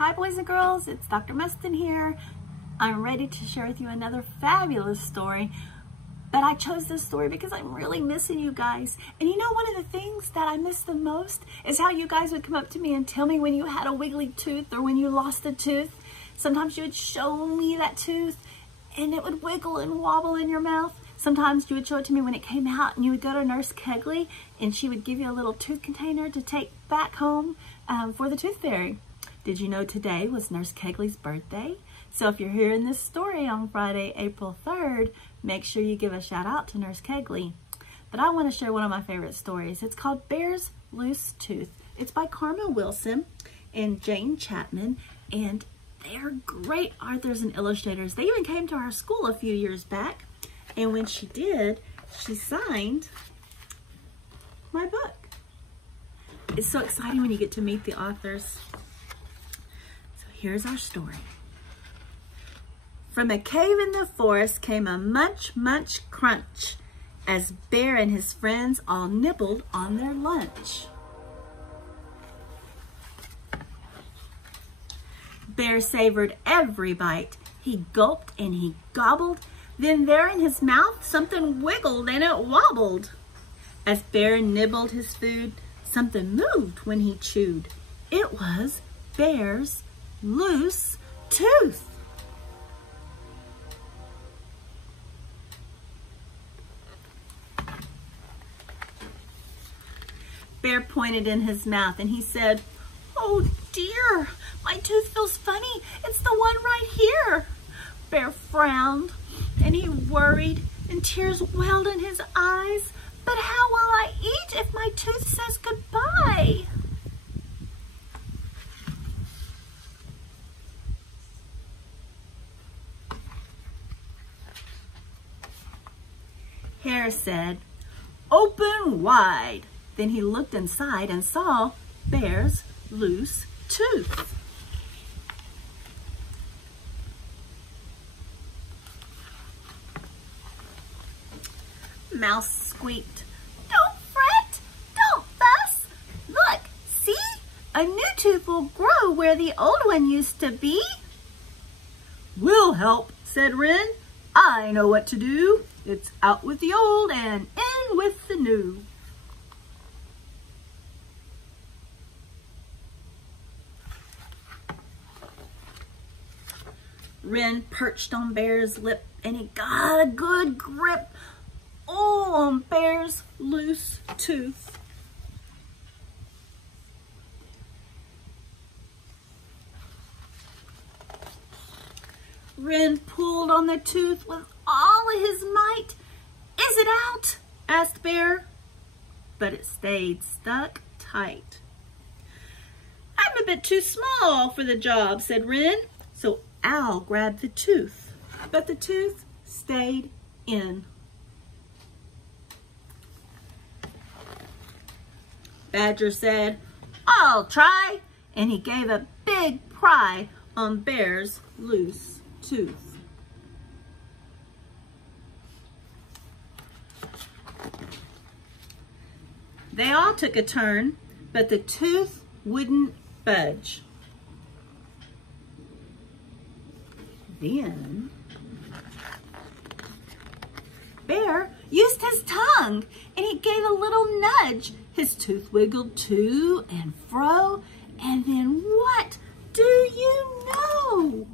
Hi boys and girls, it's Dr. Mustin here. I'm ready to share with you another fabulous story. But I chose this story because I'm really missing you guys. And you know, one of the things that I miss the most is how you guys would come up to me and tell me when you had a wiggly tooth or when you lost a tooth. Sometimes you would show me that tooth and it would wiggle and wobble in your mouth. Sometimes you would show it to me when it came out, and you would go to Nurse Kegley and she would give you a little tooth container to take back home for the tooth fairy. Did you know today was Nurse Kegley's birthday? So if you're hearing this story on Friday, April 3rd, make sure you give a shout out to Nurse Kegley. But I want to share one of my favorite stories. It's called Bear's Loose Tooth. It's by Karma Wilson and Jane Chapman, and they're great authors and illustrators. They even came to our school a few years back, and when she did, she signed my book. It's so exciting when you get to meet the authors. So here's our story. From a cave in the forest came a munch, munch, crunch, as Bear and his friends all nibbled on their lunch. Bear savored every bite. He gulped and he gobbled. Then there in his mouth something wiggled and it wobbled. As Bear nibbled his food, something moved when he chewed. It was Bear's loose tooth. Bear pointed in his mouth and he said, "Oh dear, my tooth feels funny. It's the one right here." Bear frowned and he worried and tears welled in his eyes. But how will I eat if my tooth says goodbye? Hare said, "Open wide." Then he looked inside and saw Bear's loose tooth. Mouse squeaked, "Don't fret, don't fuss. Look, see? A new tooth will grow where the old one used to be." "We'll help," said Wren. "I know what to do. It's out with the old and in with the new." Wren perched on Bear's lip and he got a good grip on Bear's loose tooth. Wren pulled on the tooth with all of his might. "Is it out?" asked Bear, but it stayed stuck tight. "I'm a bit too small for the job," said Wren, so Owl grabbed the tooth, but the tooth stayed in. Badger said, "I'll try," and he gave a big pry on Bear's loose tooth. They all took a turn, but the tooth wouldn't budge. Then Bear used his tongue and he gave a little nudge. His tooth wiggled to and fro, and then what do you know?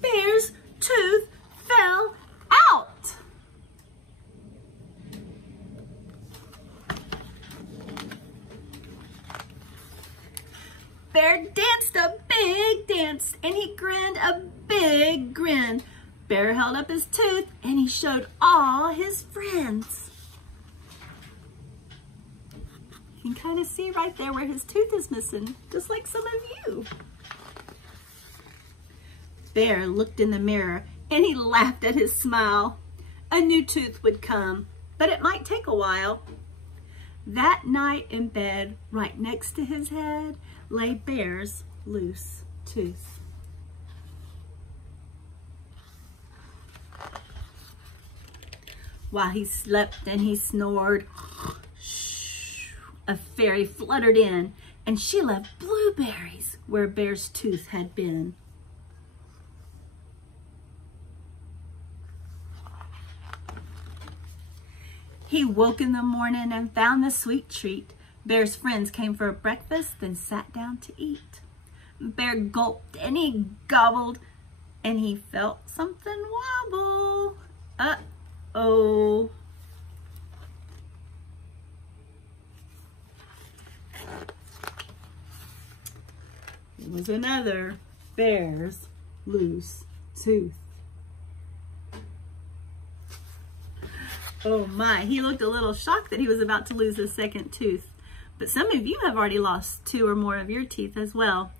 Bear's tooth fell out. Bear danced a big dance and he grinned a big grin. Bear held up his tooth and he showed all his friends. You can kind of see right there where his tooth is missing, just like some of you. Bear looked in the mirror and he laughed at his smile. A new tooth would come, but it might take a while. That night in bed, right next to his head, lay Bear's loose tooth. While he slept and he snored, a fairy fluttered in, and she left blueberries where Bear's tooth had been. He woke in the morning and found the sweet treat. Bear's friends came for breakfast, then sat down to eat. Bear gulped and he gobbled, and he felt something wobble. Uh-oh. It was another Bear's loose tooth. Oh my, he looked a little shocked that he was about to lose his second tooth. But some of you have already lost 2 or more of your teeth as well.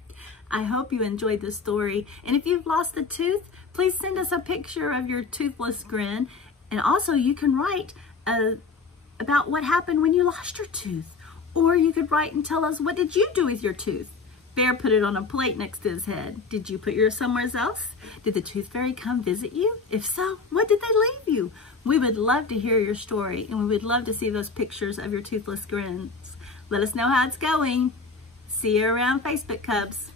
I hope you enjoyed the story. And if you've lost a tooth, please send us a picture of your toothless grin. And also you can write about what happened when you lost your tooth. Or you could write and tell us, what did you do with your tooth? Bear put it on a plate next to his head. Did you put yours somewhere else? Did the tooth fairy come visit you? If so, what did they leave you? We would love to hear your story, and we would love to see those pictures of your toothless grins. Let us know how it's going. See you around Facebook, Cubs.